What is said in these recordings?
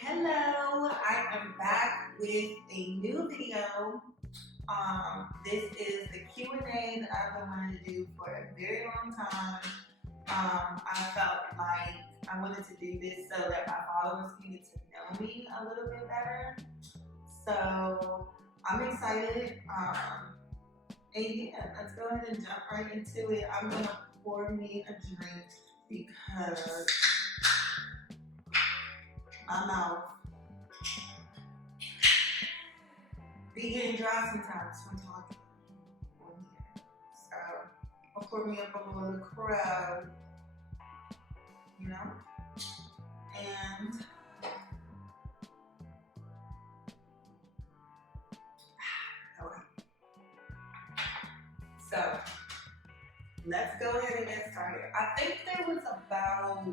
Hello, I am back with a new video. This is the Q&A that I've been wanting to do for a very long time. I felt like I wanted to do this so that my followers can get to know me a little bit better. So I'm excited. And yeah, let's go ahead and jump right into it. I'm gonna pour me a drink because my mouth be getting dry sometimes when talking on here. So I'll pour me up a little crowd, you know? And okay. So let's go ahead and get started. I think there was about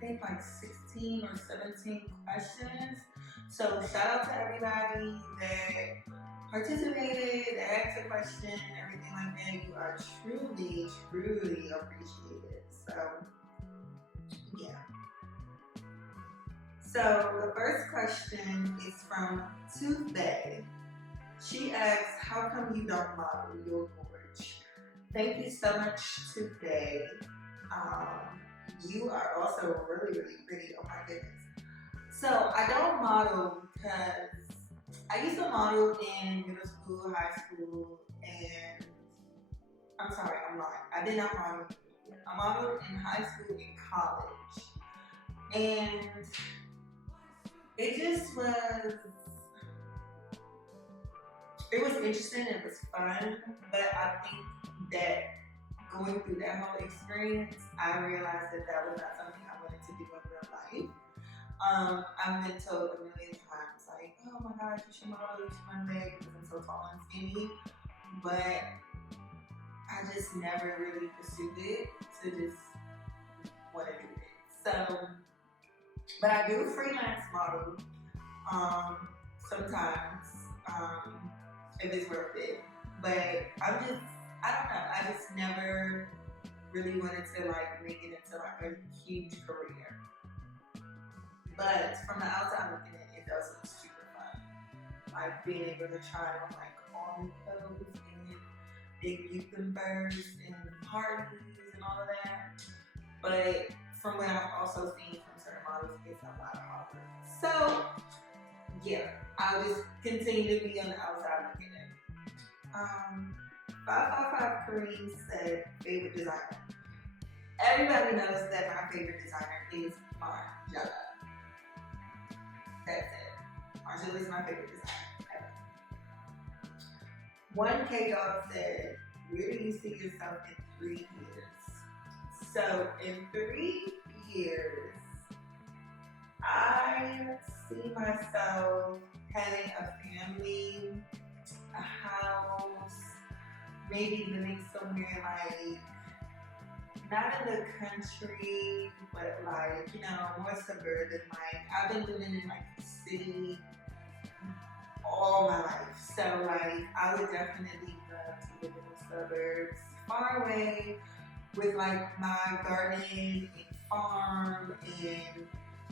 like 16 or 17 questions. So shout out to everybody that participated, that asked a question, everything like that. You are truly, truly appreciated. So yeah. So the first question is from Tuesday. She asks, how come you don't model your gorge? Thank you so much, Tuesday. You are also really, really pretty. Oh my goodness. So I don't model because I used to model in middle school, high school, and I'm sorry, I'm lying. I did not model. I modeled in high school and college. And it just was, it was interesting, it was fun, but I think that going through that whole experience, I realized that that was not something I wanted to do in real life. I've been told a million times, like, oh my gosh, you should model, you should one day because I'm so tall and skinny. But I just never really pursued it to just want to do it. So, but I do freelance model sometimes if it's worth it. But I don't know, I just never really wanted to like make it into like a huge career. But from the outside looking in, it does look super fun. Like being able to try on like all the clothes and big Gutenbergs and parties and all of that. But from what I've also seen from certain models, it's a lot of hard work. So yeah, I'll just continue to be on the outside looking in. 555 Kareem said favorite designer. Everybody knows that my favorite designer is Margiela. That's it. Margiela is my favorite designer ever. 1K Dog said, where do you see yourself in 3 years? So in 3 years, I see myself having a family, a house, maybe living somewhere like, not in the country, but like, you know, more suburban. Like, I've been living in like the city all my life. So like, I would definitely love to live in the suburbs, far away, with like my garden and farm and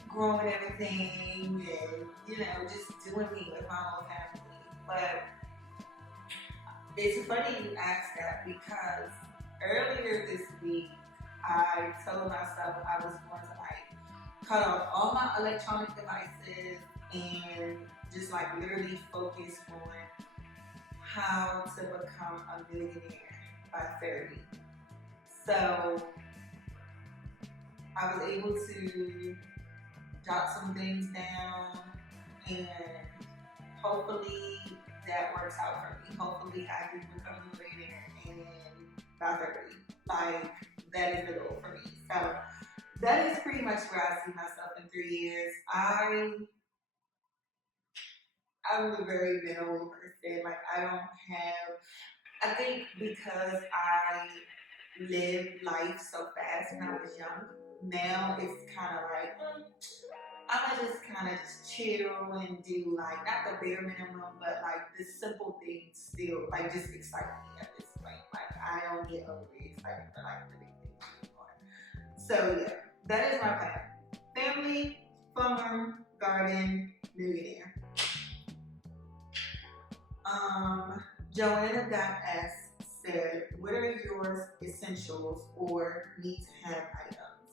growing everything and, you know, just doing me with my whole family. But it's funny you ask that because earlier this week, I told myself I was going to like cut off all my electronic devices and just like literally focus on how to become a millionaire by 30. So I was able to jot some things down and hopefully that works out for me. Hopefully I do become a millionaire and by 30. Like, that is the goal for me. So that is pretty much where I see myself in 3 years. I'm a very minimal person. Like, I think because I lived life so fast when I was young, now it's kind of like, I'ma just kind of just chill and do like, not the bare minimum, but like the simple things still like just excite me at this point. Like, I get overly excited for like the big things anymore. So yeah, that is my plan. Family, farm, garden, millionaire. Joanna.s said, what are your essentials or need to have items?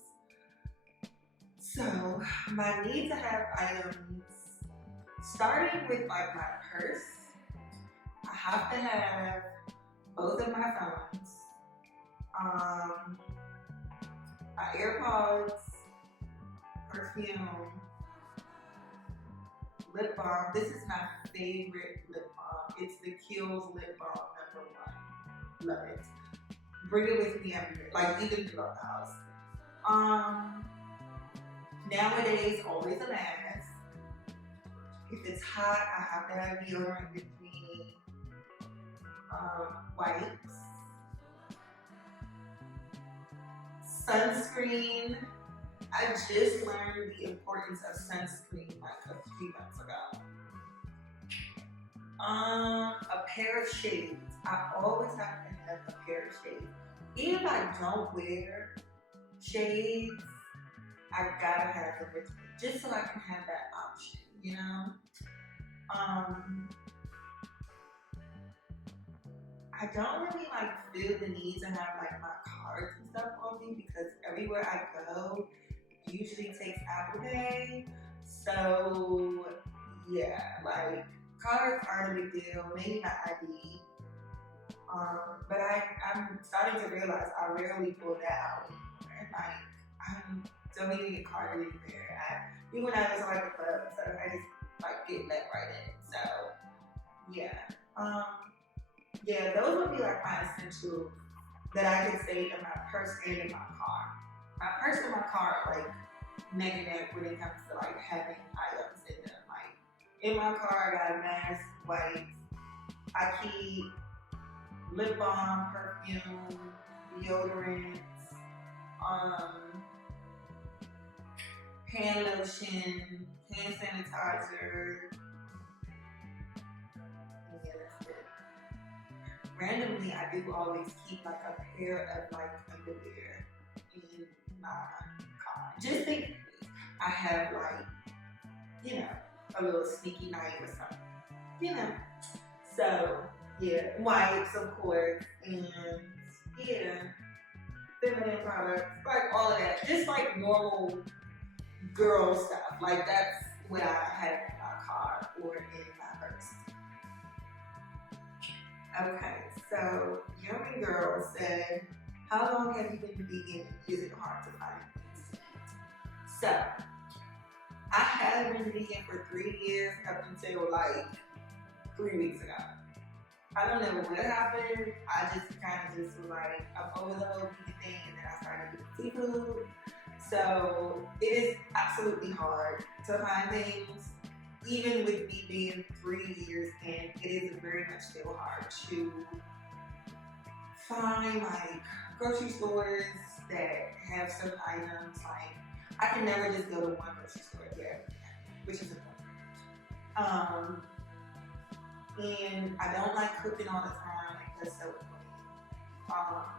So my need to have items, starting with like my purse, I have to have both of my phones, my AirPods, perfume, lip balm. This is my favorite lip balm. It's the Kiehl's lip balm #1. Love it. Bring it with me everywhere, like even throughout the house. Nowadays, always a mask. If it's hot, I have to have deodorant with me. Wipes. Sunscreen. I just learned the importance of sunscreen like a few months ago. A pair of shades. I always have to have a pair of shades. Even if I don't wear shades, I gotta have them with me just so I can have that option, you know? I don't really like feel the need to have like my cards and stuff on me because everywhere I go usually takes Apple Pay. So yeah, like cards aren't a big deal, maybe my ID. But I'm starting to realize I rarely pull that out anymore. Like I don't even get carded anywhere. Even when I was like a club, so I just like get let right in. So yeah. Yeah, those would be like my essentials that I could say in my purse and in my car. My purse and my car are like neck and neck when it comes to like having items in them. Like in my car, I got a mask, wipes. I keep lip balm, perfume, deodorant, hand lotion, hand sanitizer. Yeah, that's it. Randomly, I do always keep like a pair of like underwear in my car. Just in case I have like, you know, a little sneaky night or something. You know. So yeah, wipes of course, and yeah, feminine products, like all of that. Just like normal girl stuff. Like that's what I have in my car or in my purse. Okay, so Young Girl said, how long have you been vegan? Is it hard to find things to eat? So, I have been vegan for 3 years up until like 3 weeks ago. I don't know what happened. I just kind of just was like, I'm over the whole vegan thing, and then I started eating seafood. So, it is absolutely hard to find things. Even with me being 3 years in, it is very much still hard to find like grocery stores that have certain items. Like I can never just go to one grocery store and get everything, which is important. And I don't like cooking all the time because so annoying.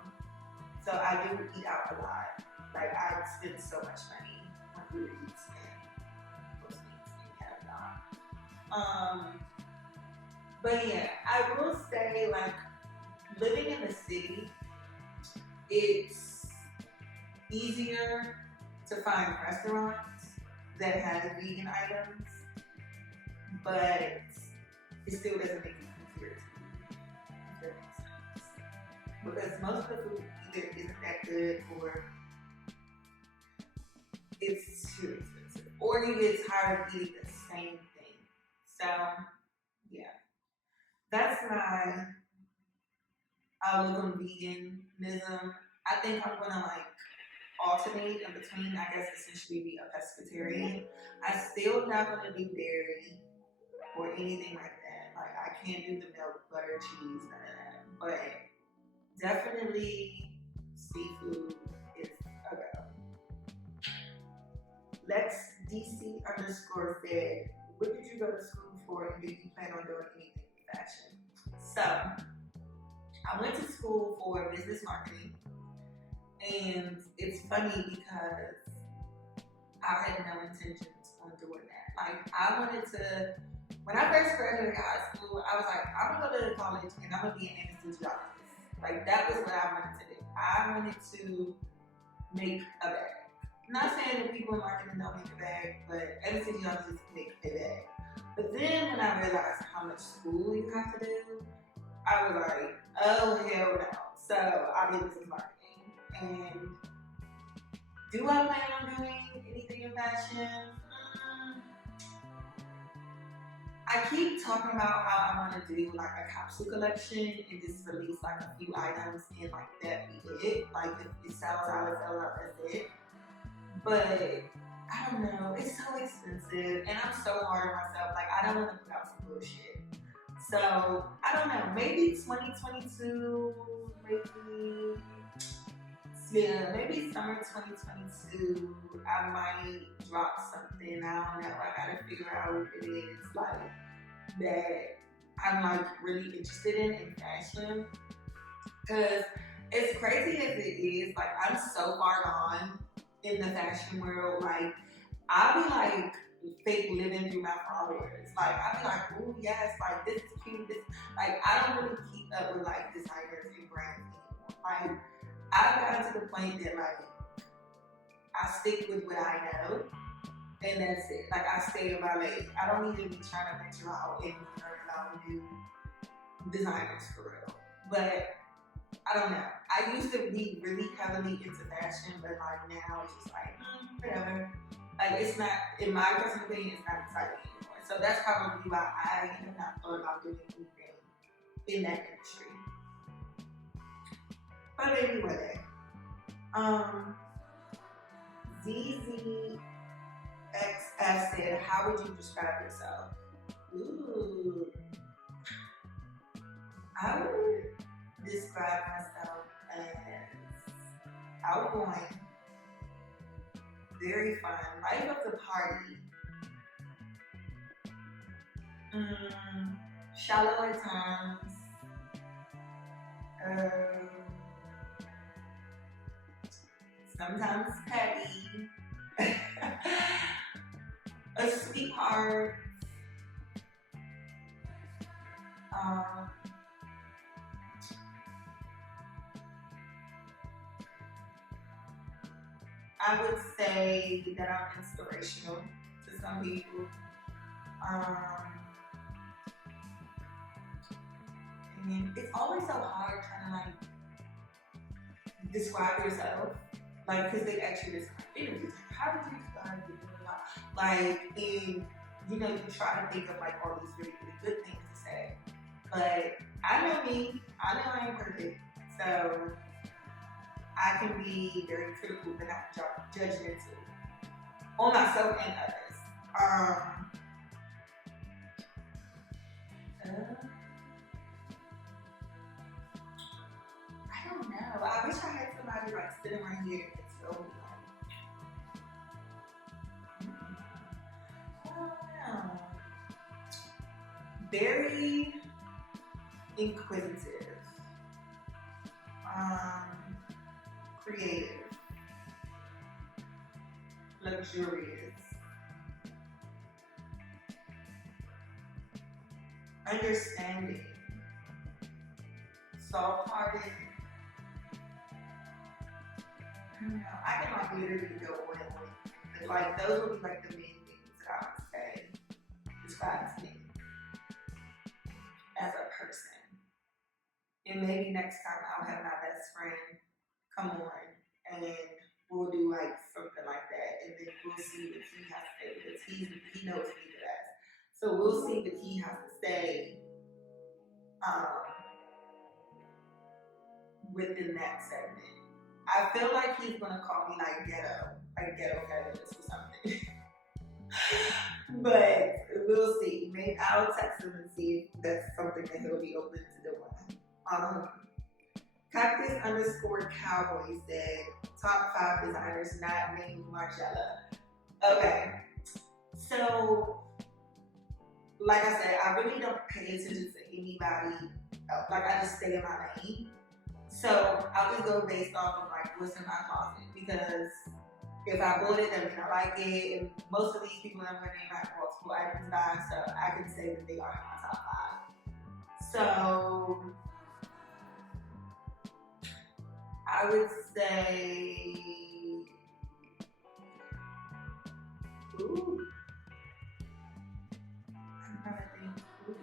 So I do eat out a lot. Like I spend so much money on food and those things you have not. But yeah, I will say like living in the city, it's easier to find restaurants that have vegan items, but it still doesn't make it easier to eat, because most of the food either isn't that good or it's too expensive, or you get tired of eating the same thing. So yeah, that's my outlook on veganism. I think I'm gonna like alternate in between. I guess essentially be a pescatarian. I still not gonna do dairy or anything like that. Like I can't do the milk, butter, cheese, none of that. But definitely seafood is a go. Lex DC underscore said, what did you go to school for and do you plan on doing anything with fashion? So I went to school for business marketing, and it's funny because I had no intentions on doing that. Like, I wanted to, when I first graduated high school, I was like, I'm gonna go to college and I'm gonna be an anesthesiologist. Like, that was what I wanted to do. I wanted to make a bag. Not saying that people in marketing don't make a bag, but anesthesiologists make a bag. But then when I realized how much school you have to do, I was like, oh hell no. So I did business marketing. And do I plan on doing anything in fashion? I keep talking about how I want to do like a capsule collection and just release like a few items and like that be it. Like if it sells out, it sells out, that's it. But I don't know, it's so expensive and I'm so hard on myself. Like I don't want to put out some bullshit. So I don't know, maybe 2022, maybe summer 2022, I might drop something. I don't know. I gotta figure out what it is like that I'm like really interested in fashion. Cause as crazy as it is, like I'm so far gone in the fashion world. Like I'll be like fake living through my followers. Like I'll be like, oh yes, like this is cute. This like I don't really keep up with like designers and brands anymore. Like I've gotten to the point that like I stick with what I know and that's it. Like I stay in my lane. I don't even be trying to venture out and learn about new designers for real. But I don't know. I used to be really heavily into fashion, but like now it's just like, whatever. Like it's not, in my personal opinion, it's not exciting anymore. So that's probably why I have not thought about doing anything in that industry. But anyway, ZZXS said, how would you describe yourself? Ooh. I would describe myself as outgoing, very fun, life of the party, shallow at times, sometimes petty, a sweetheart, I would say that I'm inspirational to some people. And it's always so hard trying to like describe yourself, like because they actually describe interviews. Like, how would you describe yourself? Like, and you know, you try to think of like all these really, really good things to say, but I know me. I know I ain't perfect, so I can be very critical, but not judgmental on myself and others. I don't know. I wish I had somebody like sitting right here and tell me. I don't know. Very inquisitive, creative, luxurious, understanding, soft-hearted. I don't know. I can like literally go on and on. But like those would be like the main things that I would say describes me as a person. And maybe next time I'll have my best friend come on and we'll do like something like that, and then we'll see what he has to say because he knows me the best. So we'll see what he has to say within that segment. I feel like he's gonna call me like ghetto feminist or something. But we'll see. Maybe I'll text him and see if that's something that he'll be open to doing. Cactus _ Cowboy said, top 5 designers not named Margiela. Okay. So, like I said, I really don't pay attention to anybody Like I just stay in my lane. So I'll just go based off of like what's in my closet because if I bought it, that means I like it. And most of these people I'm gonna name have multiple items by, so I can say that they are in my top five. So I would say, ooh, I'm trying to think, ooh,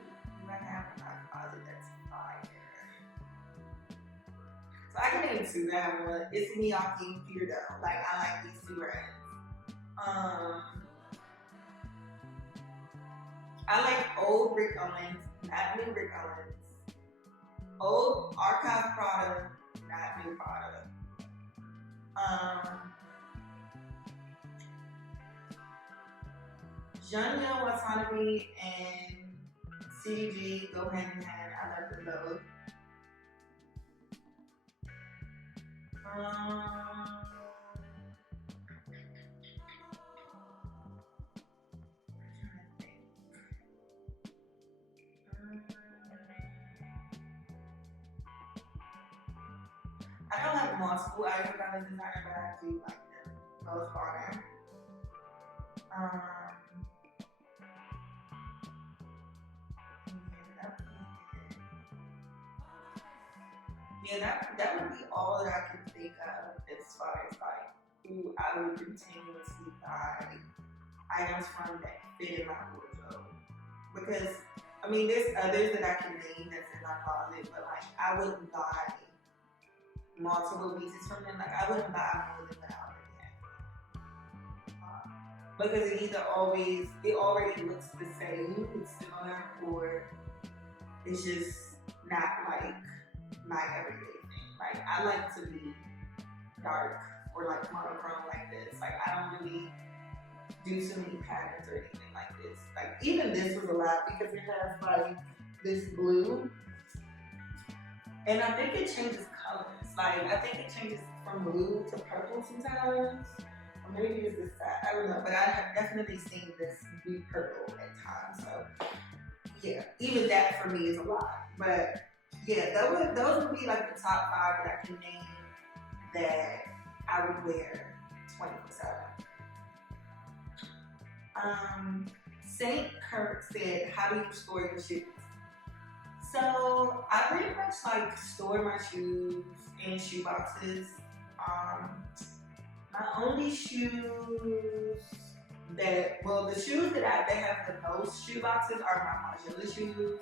what I have in my closet that's fire. So I can name two that I have one. It's Miyake and Peter Down. Like I like these two brands. I like old Rick Owens, not new Rick Owens. Old archive product, not new product. Janya Watanabe and CDG go hand in hand. I love them both. I don't have multiple items by this designer, but I do like them both far. Yeah, that would be all that I can think of as far as like who I would continuously buy items from that fit in my wardrobe. Because I mean, there's others that I can name that's in my closet, but like I wouldn't buy multiple pieces from them. Like I wouldn't buy more than what I already have. Because it already looks the same, it's similar, or it's just not like my everyday thing. Like I like to be dark or like monochrome like this. Like I don't really do so many patterns or anything like this. Like even this was a lot because it has like this blue, and I think it changes colors. Like I think it changes from blue to purple sometimes, or maybe it's this side. I don't know, but I have definitely seen this be purple at times. So yeah, even that for me is a lot. But yeah, those would be like the top five that I can name that I would wear 24/7. Saint Kirk said, "How do you store your shoes?" So I pretty much like store my shoes in shoe boxes. My only shoes the shoes that have the most shoe boxes are my modular shoes.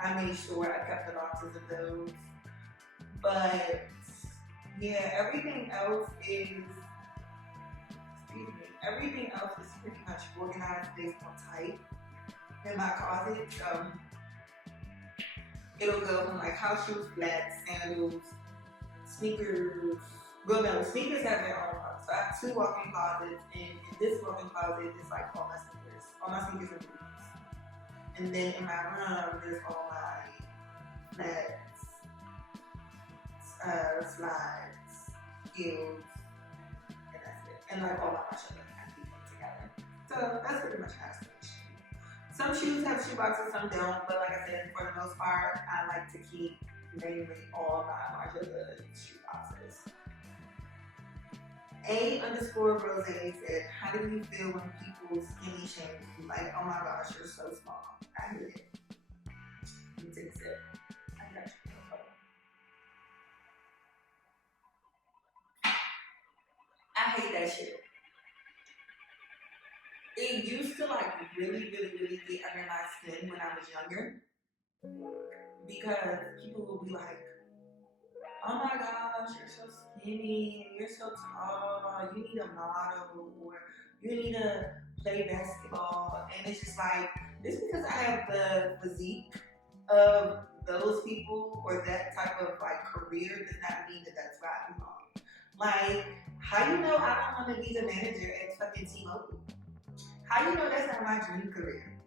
I made sure I kept the boxes of those. But yeah, everything else is pretty much organized based on type in my closet. It'll go from like house shoes, flats, sandals, sneakers. Well, no, sneakers have their own closet. So I have two walk-in closets, and in this walk-in closet is like all my sneakers and boots. And then in my room, there's all my flats, slides, heels, and that's it. And like all my shoes kind of be put together. So that's pretty much how I store shoes. Some shoes have shoe boxes, some don't. But like I said, for the most part, I like to keep mainly all my modular shoe boxes. A_Rose said, "How do you feel when people skinny shame you? Like, oh my gosh, you're so small." I hate it. Let me take a sip. I got you. I hate that shit. It used to like really, really, really get under my skin when I was younger because people would be like, "Oh my gosh, you're so skinny, you're so tall, you need a model, or you need to play basketball." And it's just like, just because I have the physique of those people or that type of like career does not mean that that's where I belong. Like, how you know I don't want to be the manager at fucking T-Mobile? How you know that's not my dream career?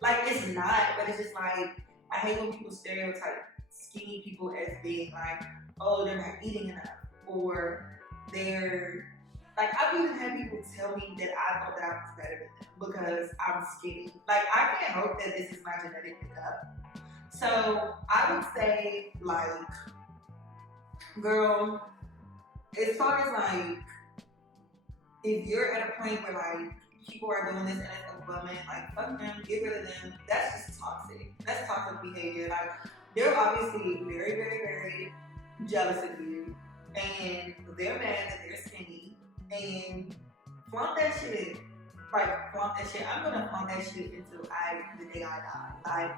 Like, it's not, but it's just like, I hate when people stereotype skinny people as being like, oh, they're not eating enough, or they're like, I've even had people tell me that I thought that I was better than them because I'm skinny. Like, I can't hope that this is my genetic makeup. So I would say, like, girl, as far as like, if you're at a point where like people are doing this and it's a woman, like fuck them, get rid of them. That's just toxic. That's toxic behavior. Like they're obviously very, very, very jealous of you, and they're mad that they're skinny, and flaunt that shit. Like flaunt that shit. I'm gonna flaunt that shit until the day I die. Like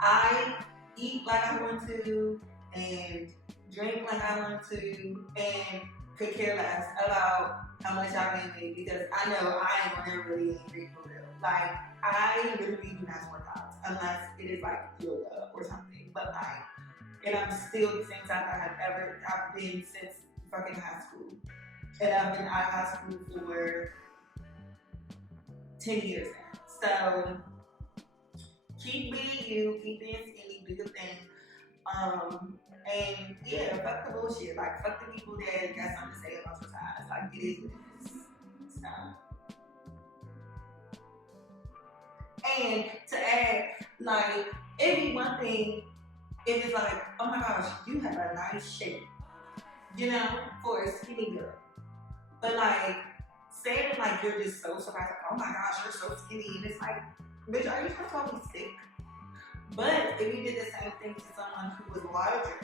I eat like I want to, and drink like I want to, and could care less about how much I gain weight because I know I ain't gonna never really gain weight for real. Like I literally do not work out unless it is like yoga or something. But like, and I'm still the same size I've been since fucking high school, and I've been out of high school for 10 years now. So keep being you, keep being skinny, do your thing. And yeah, fuck the bullshit. Like, fuck the people that got something to say about your size. Like, it is what it is. So. And to add, like, it'd be one thing if it's like, oh my gosh, you have a nice shape, you know, for a skinny girl. But like, saying like you're just so surprised, like, oh my gosh, you're so skinny, and it's like, bitch, are you trying to call me sick? But if you did the same thing to someone who was larger,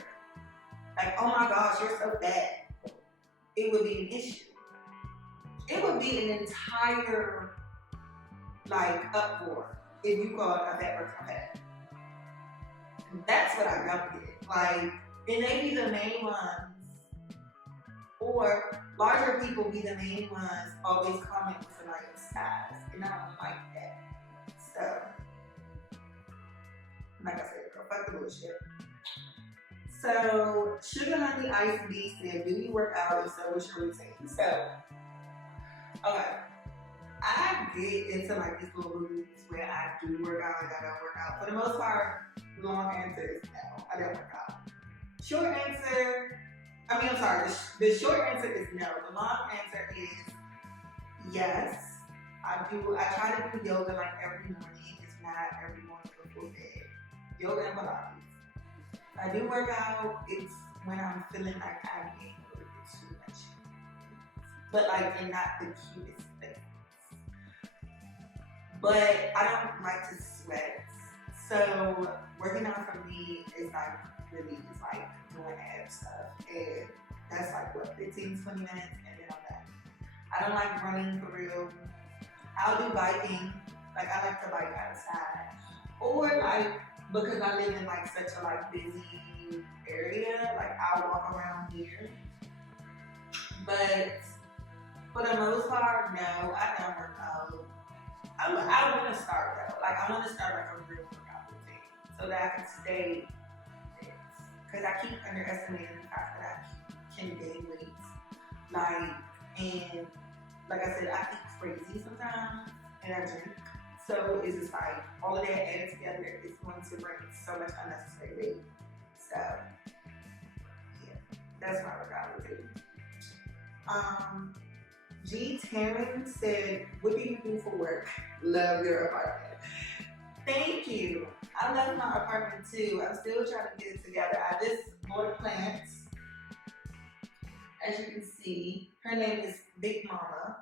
like, oh my gosh, you're so fat, it would be an issue. It would be an entire, like, uproar if you called a fat person fat. That's what I don't get. Like, and they be the main ones, or larger people be the main ones always comment for somebody else's size, and I don't like that. So, like I said, girl, fuck the bullshit. So, Sugar Honey Ice B said, do you work out? And so, what's your routine? So, okay, I get into like these little moods where I do work out and I don't work out. For the most part, the long answer is no, I don't work out. Short answer, I'm sorry, the short answer is no. The long answer is yes. I try to do yoga like every morning, if not every morning before bed. Yoga and Pilates. I do work out, it's when I'm feeling like I'm getting a little bit too much. But like, and not the cutest things. But I don't like to sweat. So working out for me is like really just like doing ab stuff. And that's like what, 15, 20 minutes and then I'm done. I don't like running for real. I'll do biking. Like I like to bike outside. Or like, because I live in like such a like busy area, like I'll walk around here. But for the most part, no, I don't work out. I want to start though. Like I want to start like a real workout routine so that I can stay fit. Because I keep underestimating the fact that I can gain weight. Like, and like I said, I eat crazy sometimes and I drink. So it's just like all of that added together is going to bring so much unnecessary weight. So yeah, that's my workout routine. G. Taryn said, what do you do for work? Love your apartment. Thank you. I love my apartment too. I'm still trying to get it together. I just bought plants. As you can see, her name is Big Mama.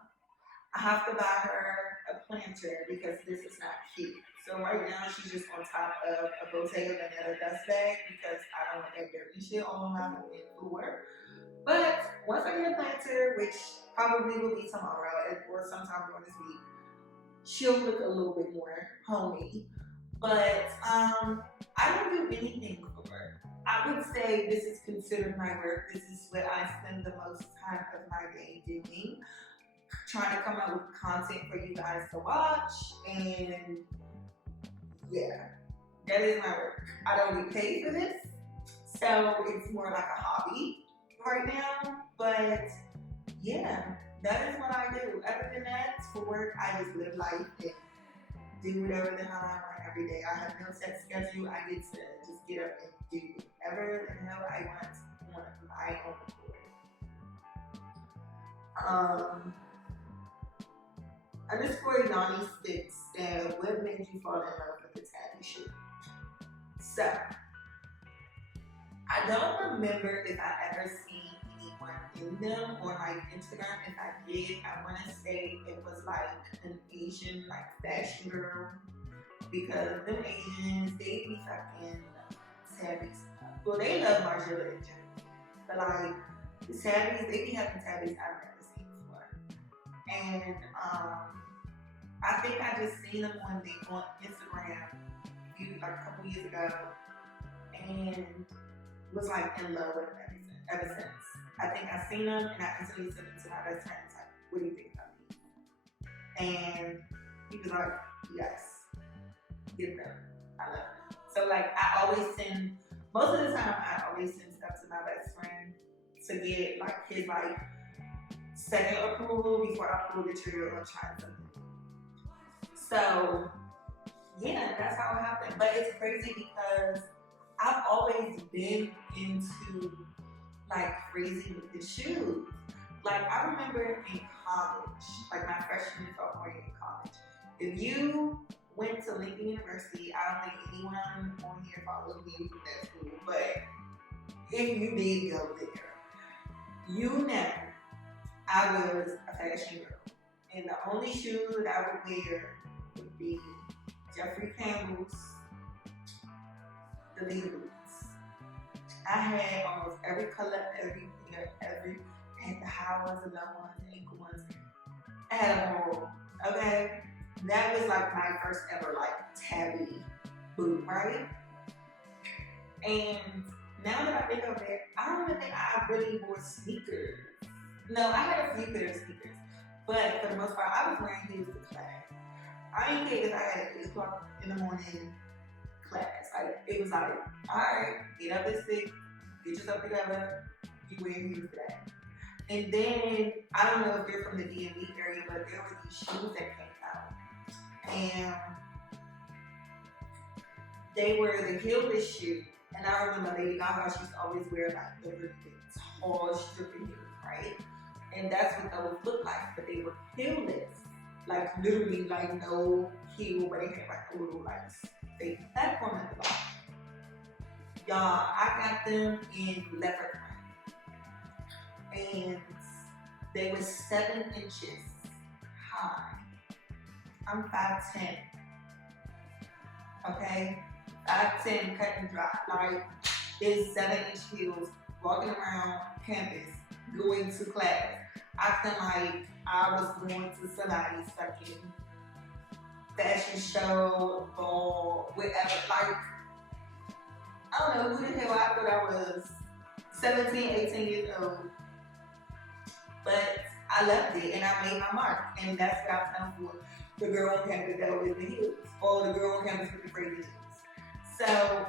I have to buy her a planter because this is not cute. So right now she's just on top of a Bottega Veneta dust bag because I don't want that dirty shit on my floor. But once I get a planter, which probably will be tomorrow or sometime during this week, she'll look a little bit more homey. But I don't do anything for work. I would say this is considered my work. This is what I spend the most time of my day doing. Trying to come up with content for you guys to watch, and yeah, that is my work. I don't get paid for this, so it's more like a hobby right now, but yeah, that is what I do. Other than that, for work, I just live life and do whatever the hell I want every day. I have no set schedule. I get to just get up and do whatever the hell I want on my own accord. Underscore Yanni Sticks said, what made you fall in love with the Tabi shoe? So I don't remember if I ever seen anyone in them on like Instagram. If I did, I want to say it was like an Asian like fashion girl, because them Asians, they be fucking tabby stuff. Well, they love Margiela in general, but like the tabbies, they be having tabbies I've never seen before. And I think I just seen them on Instagram like a couple years ago, and was like in love with them ever since. I think I seen them and I instantly sent them to my best friend. Like, what do you think about me? And he was like, yes, get them. I love them. So like I always send, most of the time I always send stuff to my best friend to get like his like second approval before I pull the trigger on trying something. So yeah, that's how it happened. But it's crazy because I've always been into like crazy with the shoes. Like I remember in college, like my freshman and sophomore year in college, if you went to Lincoln University, I don't think anyone on here followed me from that school, but if you did go there, you know I was a fashion girl. And the only shoes that I would wear would be Jeffrey Campbell's, the Leader boots. I had almost every color, every I had the high ones, the low ones, the ankle ones. I had them all. Okay, that was like my first ever like tabby boot, right? And now that I think of it, I don't even think I really wore sneakers. No, I had a few pair of sneakers, but for the most part, I was wearing heels to class. I didn't care because I had 8 o'clock in the morning class. Like, it was like, all right, get up at 6, get yourself together, you wear heels today. And then, I don't know if you're from the DMV area, but there were these shoes that came out. And they were the heelless shoe. And I remember Lady Gaga, she used to always wear like the really tall, stripping heels, right? And that's what those looked like, but they were heelless. Like literally like no heel, but they had like a little like fake platform at the bottom. Y'all, I got them in leopard print. And they were 7 inches high. I'm 5'10". Okay? 5'10", cut and dry. Like, it's 7-inch heels, walking around campus, going to class, acting like I was going to somebody's fucking fashion show or whatever. Like, I don't know who the hell I thought I was, 17, 18 years old. But I loved it and I made my mark. And that's what I was known for. The girl on campus that was the heels, or the girl on campus with the crazy heels. So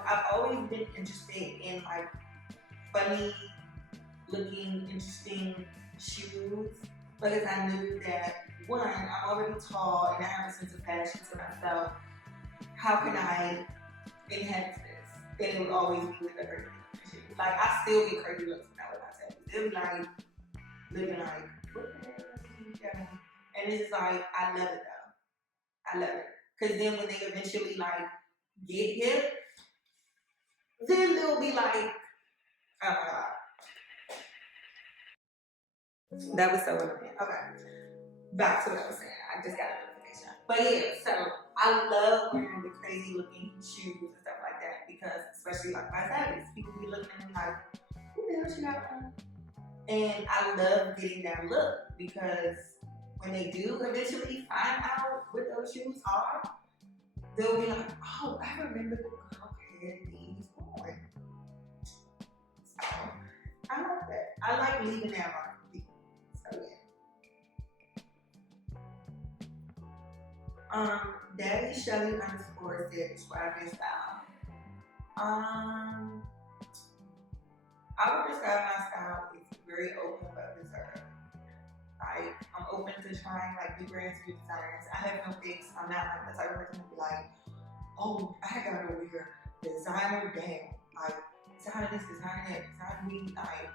I've always been interested in like funny looking, interesting shoes, because I knew that, one, I'm already tall and I have a sense of fashion to myself. How can I enhance this? And it would always be with a crazy shoe. Like, I still get crazy looks when I wear my tattoos. They'll be like, looking like, what the hell are you doing? And it's just like, I love it though. I love it. Because then when they eventually like get hip, then they'll be like, oh my God. That was so annoying. Okay. Back to what I was saying. I just got a notification. But yeah, so I love wearing the crazy looking shoes and stuff like that, because especially like my tabbies, people be looking at me like, who the hell she got on? And I love getting that look, because when they do eventually find out what those shoes are, they'll be like, oh, I remember the girl had these on. So I like that. I like leaving that mark for people. So yeah. Daddy Shelly _ said, describe your style. I would describe my style as very open but reserved. Like, I'm open to trying like new brands, new designers. I have no fix. I'm not like the type of person who be like, oh, I gotta wear designer down. Like, designer this, designer that, designer me. Like,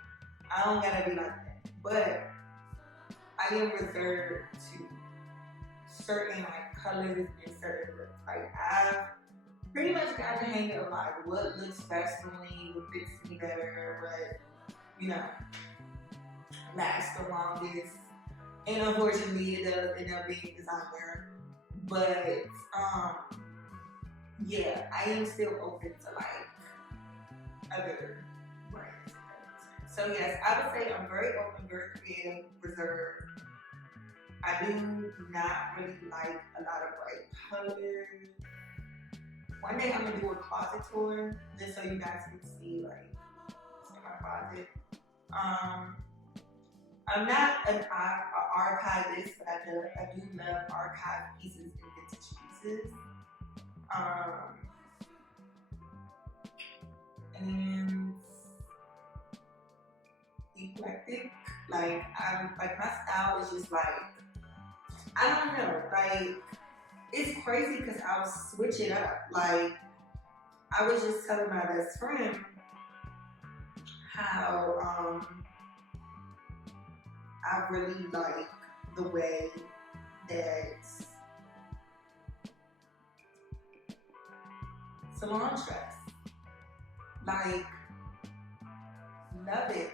I don't gotta be like that. But I am reserved to certain like colors and certain looks. Like, I've pretty much got the hang of like what looks best for me, what fits me better, what, you know, lasts the longest. And unfortunately, it does end up being designer. But um, yeah, I am still open to like other brands. So yes, I would say I'm very open, very creative, reserved. I do not really like a lot of bright colors. One day I'm gonna do a closet tour just so you guys can see like what's in my closet. Um, I'm not an archivist, but I do love archive pieces and vintage pieces. Um, and eclectic. Like I'm like my style is just like I don't know. Like it's crazy because I'll switch it up. Like I was just telling my best friend how I really like the way that salon dress. Like love it.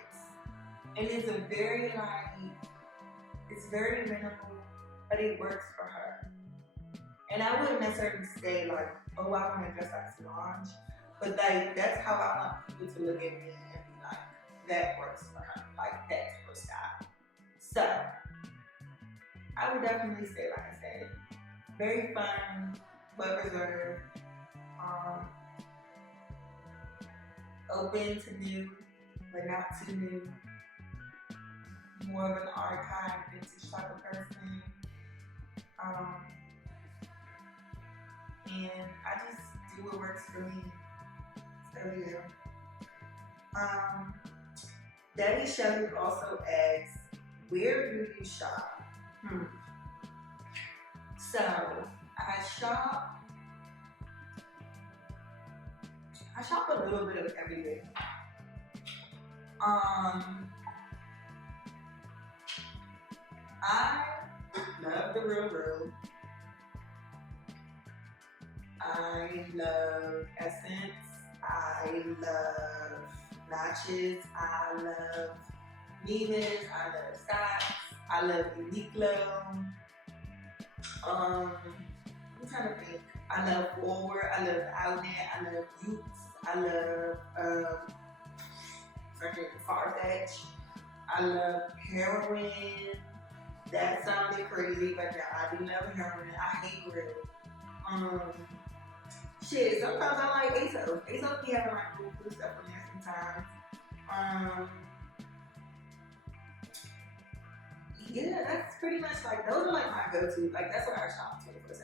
And it's a very like it's very minimal, but it works for her. And I wouldn't necessarily say like, oh, I want to dress like Solange, but like that's how I want people to look at me and be like, that works for her. Like that's her style. So I would definitely say, like I said, very fun, but reserved, um, open to new, but not too new. More of an archive, vintage type of person. Um, and I just do what works for me. So yeah. Debbie Shelley also asks, where do you shop? So I shop a little bit of everything. I love the Real Real. I love Essence. I love Notches. I love Nevis. I love Scott's. I love Uniqlo. I'm trying to think. I love Forward. I love Outnet. I love Utes. I love Farfetch. I love Heroin. That sounded crazy, but yeah, I do love Heroin. I hate Grill. Shit, sometimes I like ASOS. ASOS be having like cool stuff on there sometimes. Yeah, that's pretty much like, those are like my go-to. Like, that's what I shop 24/7.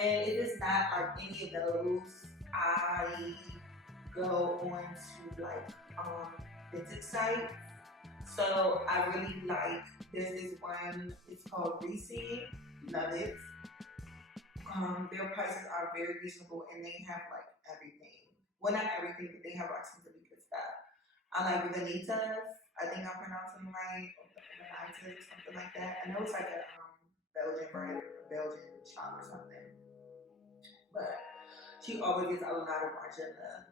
And if it's not like any of those, I go on to like vintage sites. So I really like, there's this one, it's called Reese. Love it. Their prices are very reasonable and they have like everything. Well, not everything, but they have like some really good stuff. I like Vanitas. I think I'm pronouncing it right. Vanitas or something like that. I know it's like a Belgian brand, a Belgian shop or something. But she always gets a lot of Margiela.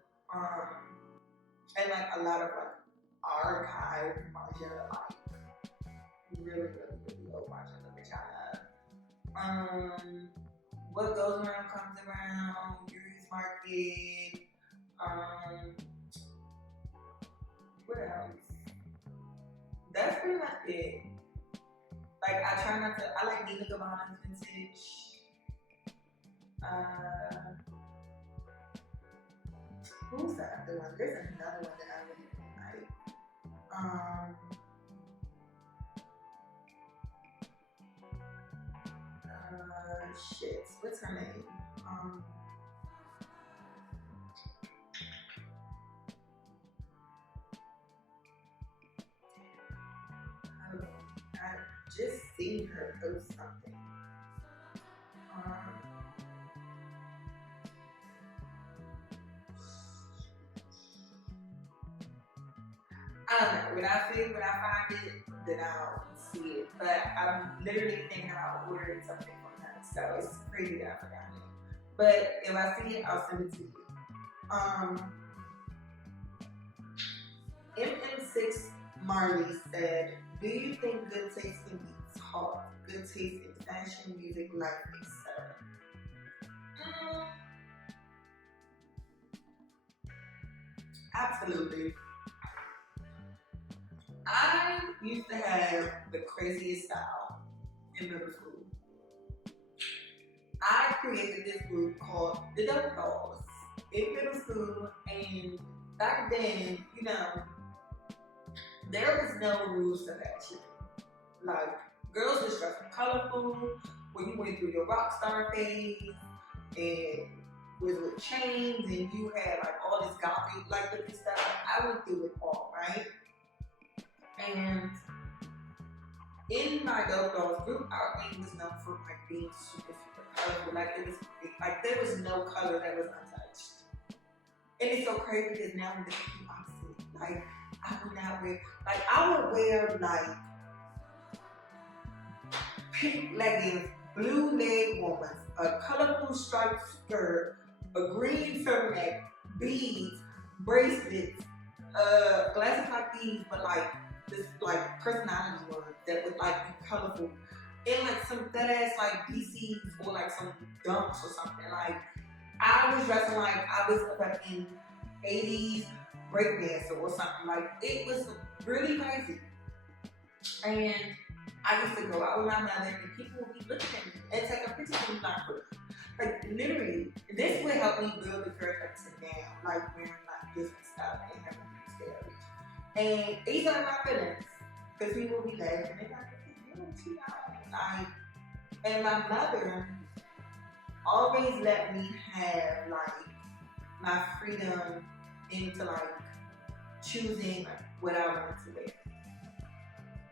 And like a lot of like archive Margiela, like really, really, really old Margiela, which I love. What goes around comes around. Yuri's Market. What else? That's pretty much it. Like I try not to. I like Nina Gabbana's vintage. Who's the other one? There's another one that I really like. Shit. What's her name? I just seen her post something. I don't know. When I find it, then I'll see it. But I'm literally thinking about ordering something from her. So it's crazy that I forgot it. But if I see it, I'll send it to you. MM6 Marley said, do you think good taste can be taught? Good taste in fashion, music, life, etc. Absolutely. I used to have the craziest style in middle school. I created this group called the Dope Dolls in middle school, and back then, there was no rules to fashion. Like, girls was dressing colorful when you went through your rock star phase, and was with chains, and you had like all this gothic like looking stuff. I went through it all, right? And in my Dope Dolls group, our aim was known for like being super, super colorful. Like there was no color that was untouched. And it's so crazy because now I'm the complete opposite. Like I would wear like pink leggings, blue leg warmers, a colorful striped skirt, a green turtleneck, beads, bracelets, glasses like these, but like this like personality ones that would like be colorful, and like some that ass like DCs or like some dunks or something. Like I was dressing like I was like in 80s breakdancer or something. Like it was really crazy. And I used to go out with my mother and people would be looking at me and take a picture of me like literally. This would help me build the courage up to now, like wearing like different stuff and having things there. And these are my feelings. Because people will be laughing and they're like, you're too young. Like, and my mother always let me have like my freedom into like choosing like, what I wanted to wear.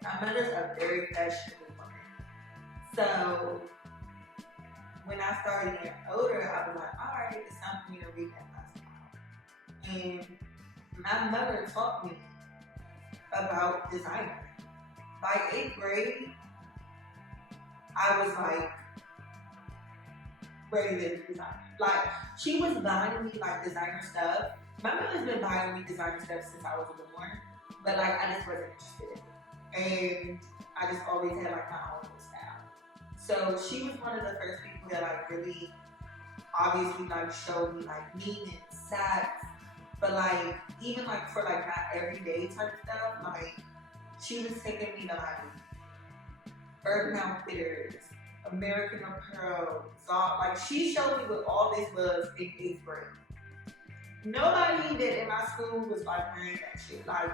My mother's a very fashionable woman. So when I started getting older, I was like, all right, it's time for me to revamp my style. And my mother taught me about designer. By 8th grade, I was like ready to design. Like she was buying me like designer stuff. My mother's been buying me designer stuff since I was born, but like I just wasn't interested in it. And I just always had like my own style. So she was one of the first people that like really obviously like showed me like meaning, stats, but like even like for like not everyday type stuff, like she was taking me to like Urban Outfitters, American Apparel, like she showed me what all this was in 8th grade. Nobody that in my school was like wearing that shit. Like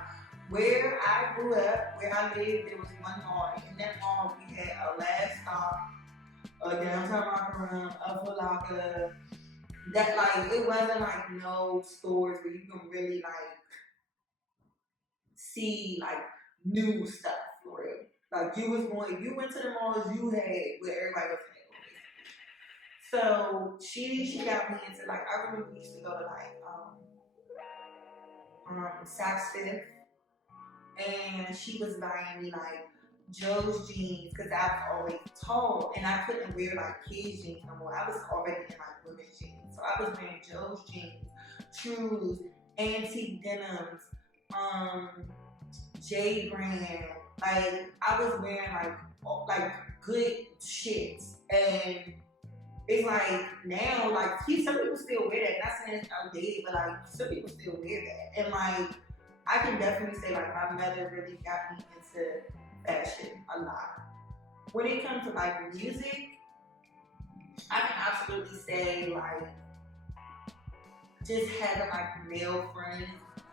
where I grew up, where I lived, there was one mall. In that mall, we had a Last Stop, a Downtown Locker Room, a Foot Locker. That like it wasn't like no stores where you can really like see like new stuff for real. Like you went to the malls, you had where everybody else had. So she got me into like I remember we used to go to like Saks Fifth, and she was buying me like Joe's jeans because I was always tall and I couldn't wear like kids jeans no more. I was already in like women's jeans, so I was wearing Joe's jeans, Trues, antique denims, J brand. Like I was wearing like good shit, and it's like now like some people still wear that. Not saying it's outdated, but like some people still wear that, and like I can definitely say like my mother really got me into fashion a lot. When it comes to like music, I can absolutely say like just having like male friends,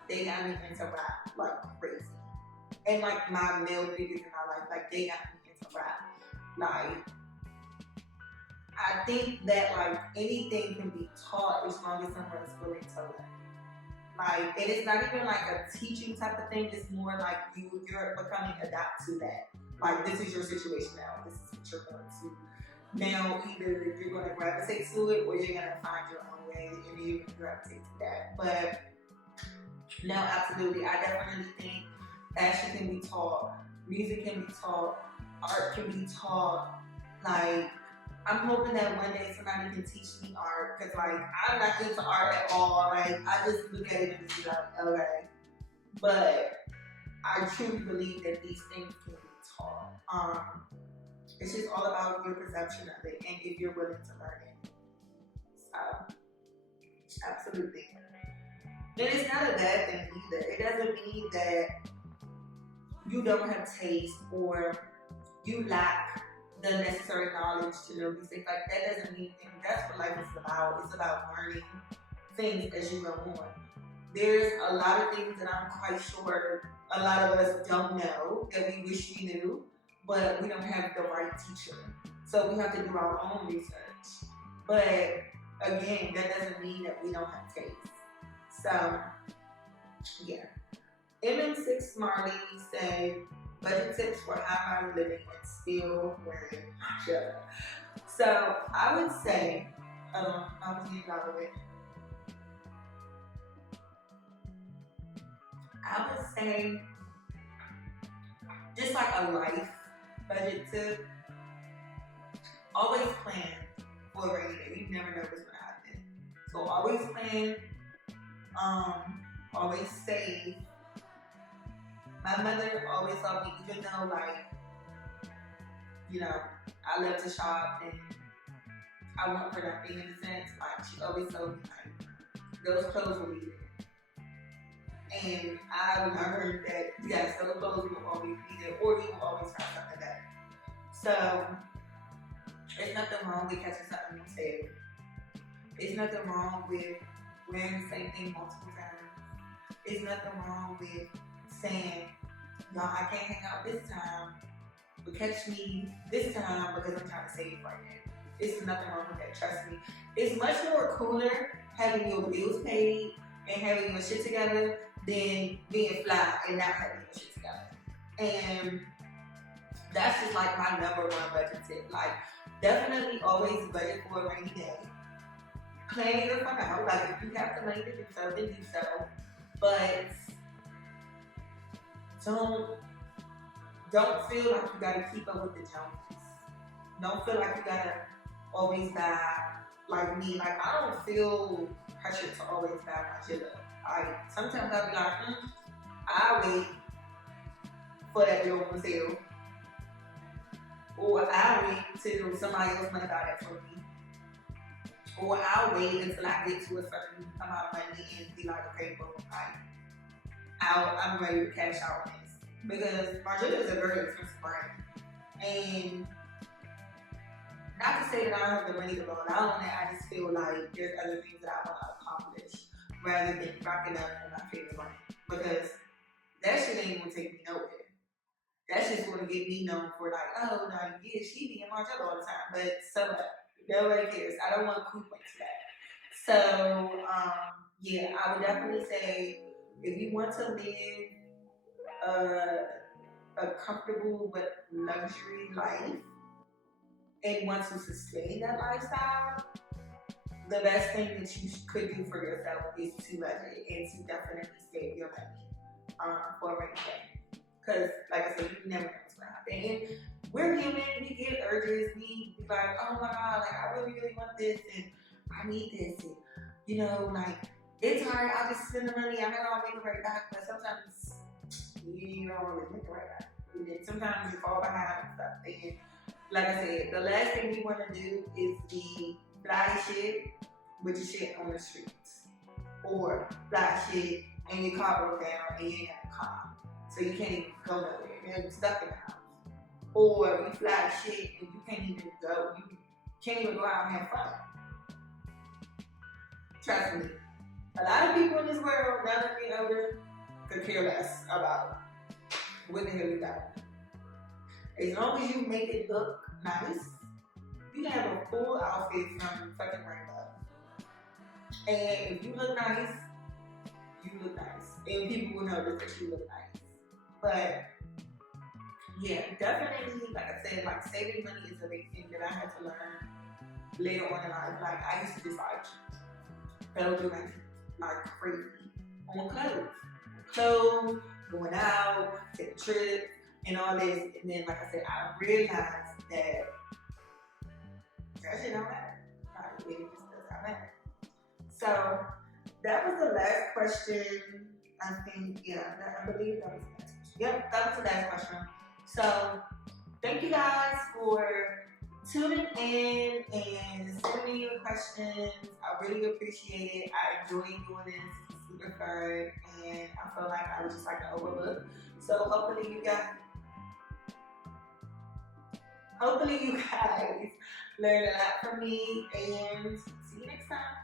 they got me into rap like crazy. And like my male figures in my life, like they got me into rap. Like I think that like anything can be taught as long as someone is willing to learn. Like, and it's not even like a teaching type of thing. It's more like you're becoming adapt to that. Like this is your situation now. This is what you're going to. Now either you're going to gravitate to it or you're going to find your own way and you're going to gravitate to that. But no, absolutely. I definitely think fashion can be taught, music can be taught, art can be taught. Like I'm hoping that one day somebody can teach me art, because like I'm not into art at all. Like I just look at it and just be like, okay. But I truly believe that these things can be taught. It's just all about your perception of it and if you're willing to learn it. So, absolutely. And it's not a bad thing either. It doesn't mean that you don't have taste or you lack the necessary knowledge to know these things. Like that doesn't mean anything. That's what life is about. It's about learning things as you go on. There's a lot of things that I'm quite sure a lot of us don't know that we wish we knew, but we don't have the right teacher. So we have to do our own research. But again, that doesn't mean that we don't have taste. So, yeah. MM6 Marley said, budget tips for high value living and still wearing shut. So, I would say, I was getting out of it. I would say, just like a life budget tip, always plan for a rainy day. You never know what's gonna happen. So always plan, always save. My mother always told me, even though like, I love to shop and I want for nothing in a sense, like she always told me like, those clothes will be there. And I learned that yes, those clothes will always be there, or you will always find something better. So there's nothing wrong with catching something on sale. There's nothing wrong with wearing the same thing multiple times. There's nothing wrong with saying, y'all, I can't hang out this time, but catch me this time because I'm trying to save right now. There's nothing wrong with that, trust me. It's much more cooler having your bills paid and having your shit together than being fly and not having your shit together. And that's just like my number one budget tip. Like, definitely always budget for a rainy day. Plan your fun out. Like, if you have the money to do so, then do so. But don't feel like you gotta keep up with the Joneses. Don't feel like you gotta always buy like me. Like, I don't feel pressure to always buy my shit up. Sometimes I'll be like, I'll wait for that bill on sale. Or I'll wait till somebody else might buy that for me. Or I'll wait until I get to a certain amount of money and be like, okay, well, I'm ready to cash out on this. Because Margiela is a very expensive brand. And not to say that I don't have the money to go out on it, I just feel like there's other things that I want to accomplish rather than rocking up on my favorite brand. Because that shit ain't gonna take me nowhere. That's just gonna get me known for like, oh, no, yeah, she be in Margiela all the time. But so nobody cares. I don't want to coup points to that. So, yeah, I would definitely say if you want to live a comfortable but luxury life and want to sustain that lifestyle, the best thing that you could do for yourself is to budget and to definitely save your money for a rainy day. Because, like I said, you never know what's going to happen. And we're human, we get urges, we be like, oh my God, like I really, really want this and I need this. And, like, it's hard, I'll just spend the money, I know I'll make it right back, but sometimes you don't really make it right back. And then sometimes you fall behind and stuff. And like I said, the last thing we want to do is be fly shit with your shit on the streets. Or fly shit and your car broke down and you ain't got a car. So you can't even go nowhere. You're stuck in the house. Or you fly shit and you can't even go. You can't even go out and have fun. Trust me. A lot of people in this world, now that we're older, could care less about what the hell you got. As long as you make it look nice, you can have a full outfit from fucking Rainbow. And if you look nice, you look nice. And people will notice that you look nice. But yeah, definitely, like I said, like saving money is a big thing that I had to learn later on in life. Like I used to just like fell through like crazy on clothes, going out, taking trips, and all this. And then, like I said, I realized that That shit don't matter. Probably it just does not matter. So that was the last question. I think, yeah, I believe that was the last question. Yep, that was the last question. So thank you guys for tuning in and sending me your questions. I really appreciate it. I enjoy doing this. It's super fun, and I feel like I was just like an overlook. So hopefully you guys learned a lot from me, and see you next time.